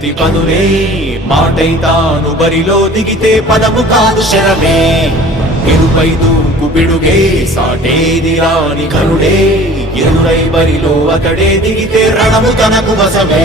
ఎత్తి పదులే మాటై తాను బరిలో దిగితే పదము కాదు శరమే. ఎరుపై దూకు బిడుగే సాటేది రాని కరుడే. ఎదురై బరిలో అతడే దిగితే రణము తనకు వసమే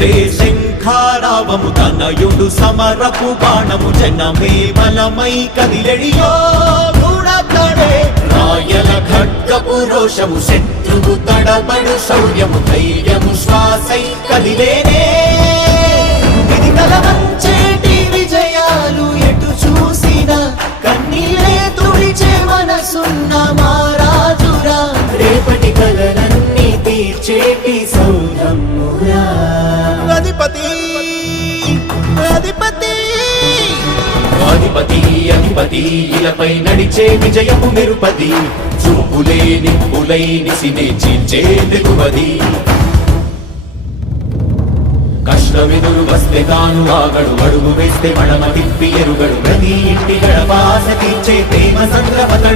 తండ్రే శంఖారావము తనయుడు సమరపు బాణము జనమే బలమై కదిలెడియో గూడతడే రాయల ఖడ్గపు రోషము శత్రువు తడబడు శౌర్యము ధైర్యము శ్వాసై కదిలేనే. ఇది కలవంచేటి విజయాలు ఎటు చూసిన కన్నీలే తుడిచే మనసున్న మా అధిపతి నడిచే విజయము మెరుపది చూపులే నిప్పులై నిసినే చీల్చే దిగువది కష్టమెదురు వస్తే తాను ఆగడు అడుగు వేస్తే మడమ తిప్పి ఎరుగడు. ప్రతి ఇంటి గడపాస తీర్చే ప్రేమ సంద్రపతడు